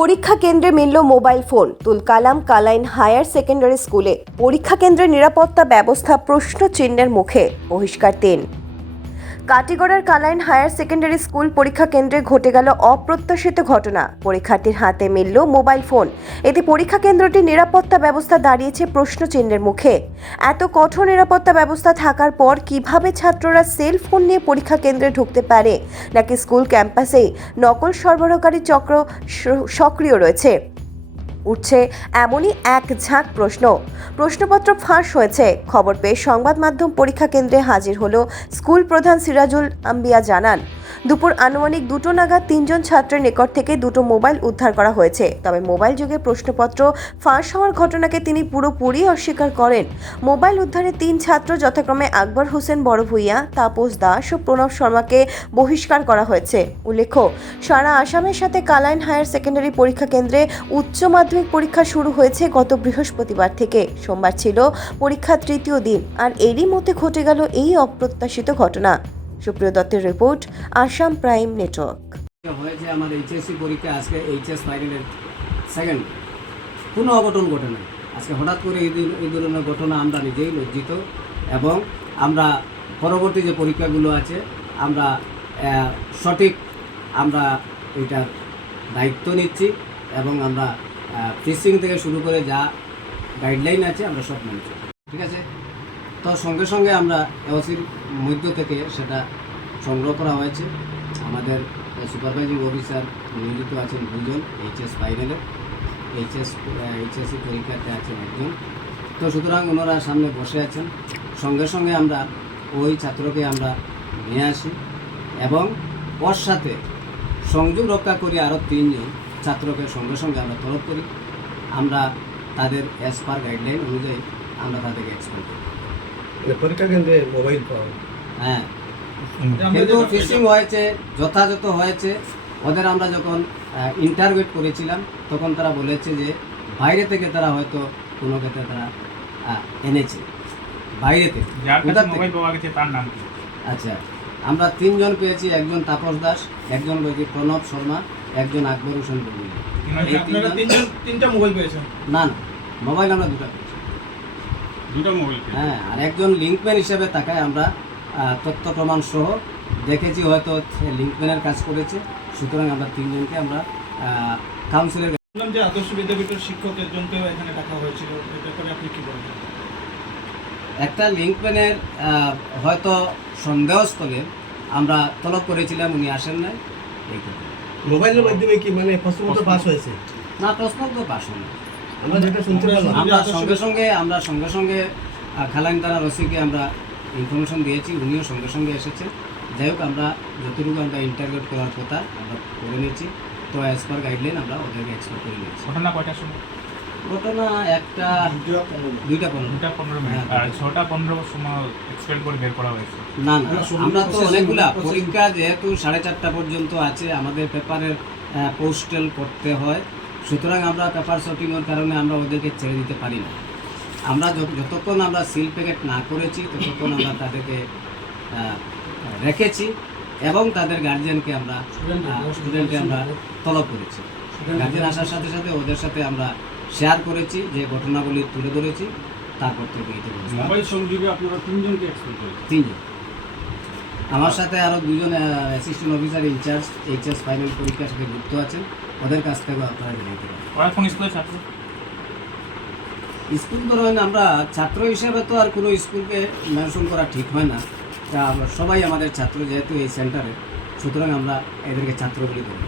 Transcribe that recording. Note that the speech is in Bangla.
পরীক্ষা কেন্দ্রে মিলল মোবাইল ফোন। তুলকালাম কালাইন হায়ার সেকেন্ডারি স্কুলে পরীক্ষা কেন্দ্রের নিরাপত্তা ব্যবস্থা প্রশ্ন চিহ্নের মুখে। বহিষ্কার 3। কাটিগড়ার কালাইন হায়ার সেকেন্ডারি স্কুল পরীক্ষা কেন্দ্রে ঘটে গেল অপ্রত্যাশিত ঘটনা। পরীক্ষার্থীর হাতে মিলল মোবাইল ফোন। এতে পরীক্ষা কেন্দ্রটির নিরাপত্তা ব্যবস্থা দাঁড়িয়েছে প্রশ্ন চিহ্নের মুখে। এত কঠোর নিরাপত্তা ব্যবস্থা থাকার পর কিভাবে ছাত্ররা সেল ফোন নিয়ে পরীক্ষা কেন্দ্রে ঢুকতে পারে, নাকি স্কুল ক্যাম্পাসেই নকল সরবরাহকারী চক্র সক্রিয় রয়েছে, উঠছে এমনই এক ঝাঁক প্রশ্ন। প্রশ্নপত্র ফাঁস হয়েছে। খবর পেয়ে সংবাদ মাধ্যম পরীক্ষা কেন্দ্রে হাজির হলো স্কুল প্রধান সিরাজুল আম্বিয়া। জানান, দুপুর আনুমানিক 2টো নাগাদ 3জন ছাত্রের নিকট থেকে 2টো মোবাইল উদ্ধার করা হয়েছে। তবে মোবাইল যুগে প্রশ্নপত্র ফাঁস হওয়ার ঘটনাকে তিনি পুরোপুরি অস্বীকার করেন। মোবাইল উদ্ধারে 3 ছাত্র যথাক্রমে আকবর হোসেন বড় ভূঁইয়া, তাপস দাস ও প্রণব শর্মাকে বহিষ্কার করা হয়েছে। উল্লেখ্য, সারা আসামের সাথে কালাইন হায়ার সেকেন্ডারি পরীক্ষা কেন্দ্রে উচ্চ মাধ্যমিক পরীক্ষা শুরু হয়েছে গত বৃহস্পতিবার থেকে। সোমবার ছিল পরীক্ষার 3য় দিন, আর এরই মধ্যে ঘটে গেল এই অপ্রত্যাশিত ঘটনা। সুপ্রিয় দত্তের রিপোর্ট, আসাম প্রাইম নেটওয়ার্ক। হয়েছে আমার এইচএসসি পরীক্ষা, আজকে এইচএস ফাইনালের সেকেন্ড। কোনো অঘটন ঘটে না। আজকে হঠাৎ করে এই ধরনের ঘটনা আমরা নিজেই লজ্জিত, এবং আমরা পরবর্তী যে পরীক্ষাগুলো আছে আমরা সঠিক আমরা এটার দায়িত্ব নিচ্ছি, এবং আমরা ফিসিং থেকে শুরু করে যা গাইডলাইন আছে আমরা সব মানছি। ঠিক আছে, তো সঙ্গে সঙ্গে আমরা এওসির মধ্য থেকে সেটা সংগ্রহ করা হয়েছে। আমাদের সুপারভাইজিং অফিসার নিয়োজিত আছেন 2জন, এইচএস ফাইনালে এইচএসসি পরীক্ষাতে আছেন 1জন। তো সুতরাং ওনারা সামনে বসে আছেন। সঙ্গে সঙ্গে আমরা ওই ছাত্রকে আমরা নিয়ে আসি, এবং ওর সাথে সংযোগ রক্ষা করি আরও 3জন ছাত্রকে সঙ্গে সঙ্গে আমরা তলব করি। আমরা তাদের অ্যাজ পার গাইডলাইন অনুযায়ী আমরা তাদেরকে এক্সপ্লেন করি। পরীক্ষা কেন্দ্রে মোবাইল পাওয়া, হ্যাঁ, কিন্তু ফিশিং হয়েছে, যথাযথ হয়েছে। ওদের আমরা যখন ইন্টারভিউ করেছিলাম তখন তারা বলেছে যে বাইরে থেকে তারা হয়তো কোনো ক্ষেত্রে তারা এনেছে, বাইরে থেকে। মোবাইল পাওয়া গেছে তার নাম কি? আচ্ছা, আমরা 3জন পেয়েছি। 1জন তাপস দাস, 1জন পেয়েছি প্রণব শর্মা, 1জন আকবর হোসেন বলুন। তিনটা মোবাইল পেয়েছেন? না, মোবাইল আমরা 2টা পেয়েছি। 2টা মোবাইল? হ্যাঁ, আর 1জন লিঙ্কম্যান হিসেবে তাকায় আমরা তথ্য প্রমাণ সহ দেখেছি হয়তো লিঙ্কম্যানের কাজ করেছে। সুতরাং আমরা 3জনকে আমরা কাউন্সিলের যে আদর্শ বিদ্যাপীঠের শিক্ষক একজনকেও এখানে ডাকা হয়েছিল, এই ব্যাপারে আপনি কি বলবেন? একটা লিঙ্কম্যানের হয়তো সন্দেহস্থলে আমরা তলব করেছিলাম, উনি আসেন নাই। এই কথা। মোবাইলের মাধ্যমে কি মানে প্রশ্নপত্র পাস হয়েছে? না, প্রশ্ন তো পাস হয় না। আমরা যেটা শুনতে পেলাম, আমরা সঙ্গে সঙ্গে খালাইন তারা রসিকে আমরা ইনফরমেশন দিয়েছি, উনিও সঙ্গে সঙ্গে এসেছেন। যাই হোক, আমরা যতটুকু আমরা ইন্টারভিউ করার কথা আমরা করে নিয়েছি। তো অ্যাজ পার গাইডলাইন আমরা ওদেরকে এক্সপেক্ট করে নিয়েছি। ঘটনা কয়টার সময়? ঘটনা 2:15 মিনিট, আর 6:15 সময় এক্সপেল করে বের করা হয়েছে। না, আমরা তো অনেকগুলা পরীক্ষা যেহেতু 4:30 পর্যন্ত আছে, আমাদের পেপারের পোস্টেল করতে হয়। সুতরাং আমরা পেপার শর্টিংয়ের কারণে আমরা ওদেরকে ছেড়ে দিতে পারি না। আমরা যতক্ষণ আমরা সিল প্যাকেট না করেছি ততক্ষণ আমরা তাদেরকে রেখেছি, এবং তাদের গার্জিয়ানকে আমরা স্টুডেন্টকে আমরা তলব করেছি। গার্জিয়ান আসার সাথে সাথে ওদের সাথে আমরা শেয়ার করেছি, যে ঘটনাগুলি তুলে ধরেছি। তারপর থেকে মোবাইল সংযোগে আপনারা 3জনকে এক্সপেল করেছেন? 3জন। আমার সাথে আরও 2জন assistant officer incharge HS final পরীক্ষার সাথে যুক্ত আছেন। ওদের কাছ থেকেও আপনারা জেনে নিতে পারেন। ওরা কোন স্কুলের ছাত্র? স্কুল ধরেন, আমরা ছাত্র হিসেবে তো আর কোনো স্কুলকে মেনশন করা ঠিক হয় না। তা আমরা সবাই আমাদের ছাত্র, যেহেতু এই সেন্টারে, সুতরাং আমরা এদেরকে ছাত্র বলে ধরি।